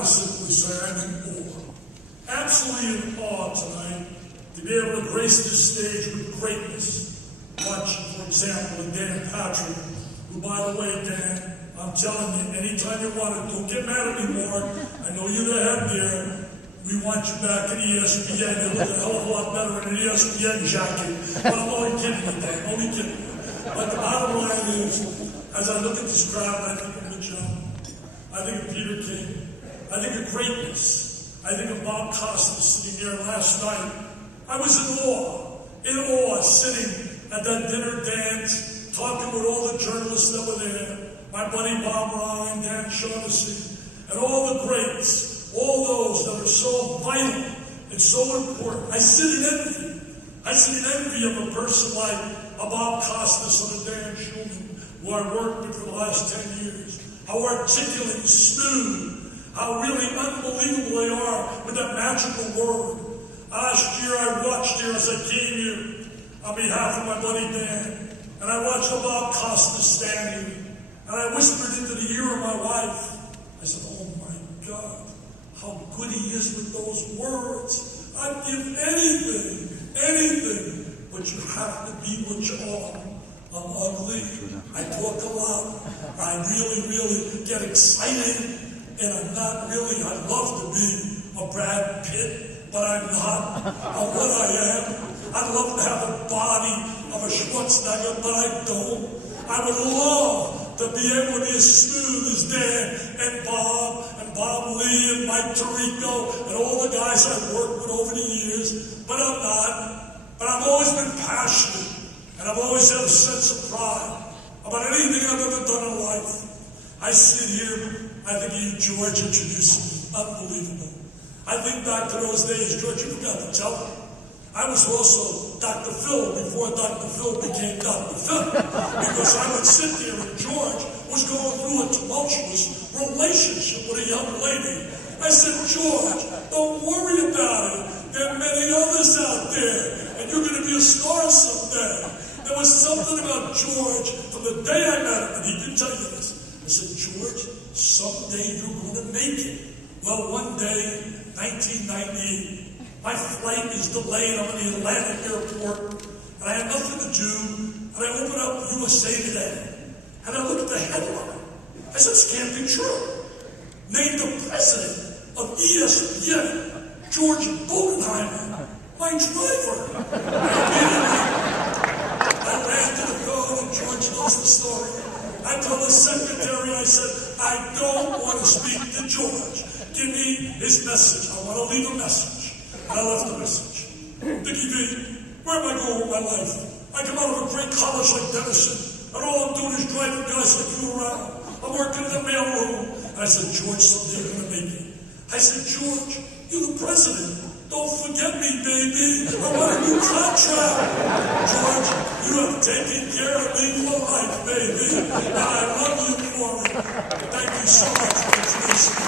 want to simply say I'm in awe, absolutely in awe tonight, to be able to grace this stage with greatness. Watch, for example, Dan Patrick, who, by the way, Dan, I'm telling you, anytime you want it, don't get mad at me, Mark. I know you're the head there. We want you back at ESPN. You look a hell of a lot better in an ESPN jacket. But I'm only kidding you, Dan. Only kidding you. But the bottom line is, as I look at this crowd, I think of Mitch Allen. I think of Peter King. I think of greatness. I think of Bob Costas sitting there last night. I was in awe, sitting at that dinner dance, talking with all the journalists that were there. My buddy Bob Ryan, Dan Shaughnessy, and all the greats, all those that are so vital and so important. I sit in envy. I sit in envy of a person like a Bob Costas or a Dan Schulman, who I worked with for the last 10 years. How articulate, smooth, how really unbelievable they are with that magical word. Last year I watched here as I came here on behalf of my buddy Dan, and I watched Bob Costas stand here. And I whispered into the ear of my wife, I said, oh my God, how good he is with those words. I'd give anything, but you have to be what you are. I'm ugly, I talk a lot, I really get excited, and I'm not really, I'd love to be a Brad Pitt, but I'm not. I'm what I am. I'd love to have a body of a Schwarzenegger, but I don't. I would love to be able to be as smooth as Dan and Bob Lee and Mike Tirico and all the guys I've worked with over the years, but I'm not. But I've always been passionate, and I've always had a sense of pride about anything I've ever done in life. I sit here, I think you, George, introduced me. Unbelievable. I think back to those days, George, you forgot to tell me. I was also Dr. Phil before Dr. Phil became Dr. Phil. Because I would sit there and George was going through a tumultuous relationship with a young lady. I said, George, don't worry about it. There are many others out there, and you're going to be a star someday. There was something about George from the day I met him, and he did tell you this. I said, George, someday you're going to make it. Well, one day, 1998, my flight is delayed. I'm in the Atlanta airport, and I have nothing to do. And I open up USA Today, and I look at the headline. I said, this can't be true. Named the president of ESPN, George Bodenheimer, my driver. I ran to the phone, and George knows the story. I told the secretary, I said, I don't want to speak to George. Give me his message. I want to leave a message. And I left a message. Dickie V, where am I going with my life? I come out of a great college like Denison, and all I'm doing is driving guys like you around. I'm working in the mailroom. And I said, George, someday you're going to make it. I said, George, you're the president. Don't forget me, baby. I want a new contract. George, you have taken care of me for life, baby. And I love you for it. Thank you so much for introducing me.